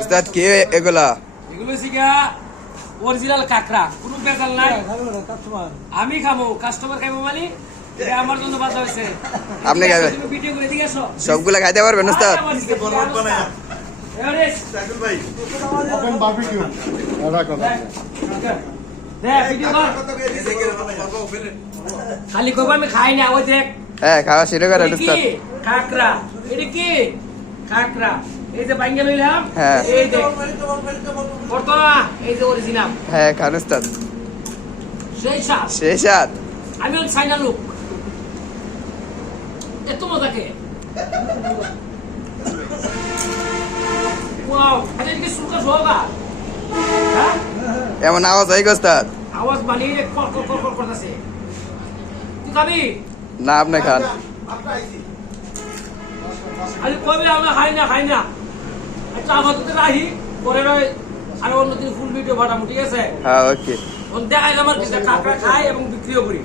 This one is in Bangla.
উস্তাদ কি এগুলা? এগুলো সিগা অরিজিনাল কাকড়া, কোনো বেজাল নাই। আমি খাবো, কাস্টমার খাইবো মানে এটা আমার জন্য বাঁচা হয়েছে। আপনি খাবেন? তুমি ভিডিও করে দিয়ে আসো। সবগুলা খাইতে পারবেন উস্তাদ? খালি কইবো আমি খাই না, ওই দেখ। হ্যাঁ, খাওয়া শুরু করেন এটা কি উস্তাদ। কাকড়া, এটা কি কাকড়া। এই যে বাইঙ্গা লইলাম, হ্যাঁ। এই দেখ করতো না, এই যে অরিজিনাল হ্যাঁ, খান উস্তাদ। সেই সাপ। সেই স্বাদ। আমি ওই চাইনা লোক, এত মজাকে। ওয়াও, এটা কি সুকা সোগা। হ্যাঁ, এমন আওয়াজ হয় উস্তাদ? আওয়াজ বানিয়ে কর কর কর কর করতেছে। তুই খাবি? না, আপনি খান। আরে কবে আমরা খাই না। আচ্ছা আমাদের তো রাহি পরে রয়, আর অন্যদিন ফুল ভিডিও পাঠাবো, ঠিক আছে? হ্যাঁ, ওকে। দেখাইলাম আর কি, কাঁকড়া খাই এবং বিক্রিও করি।